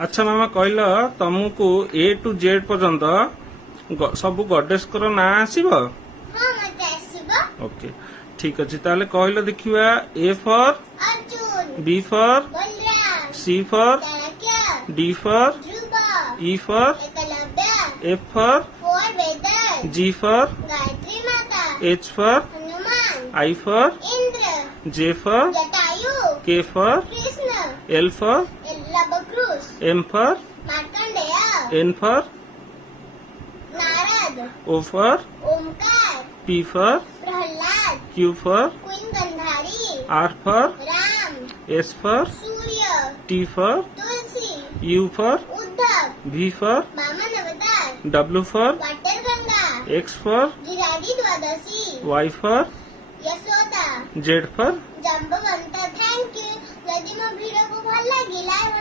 अच्छा मामा कहल तुमको ए टू जेड पर्यंत सब गडेस ना आसीबो? हाँ मत आसीबो। ओके ठीक अच्छे ताले कहल देखिवा A for Arjun, B for Balram, C for Chanakya, D for Dhruv, E for Eklavya, F for four वेदर, G for Gayatri Mata, H for Hanuman, I for Indra, J for Jatayu, K for Krishna, L for Lavkush, M for Markandeya, N for Narad, O for Omkar, P for Prahlad, Q for queen Gandhari, R for Ram, S for Surya, T for Tulsi, U for Uddhav, V for Vaman Avatar, W for water Ganga, X for गिराडी द्वादशी, Y for Yashoda, Z for Jambavant. Thank you. यदि मो video को भल लगी like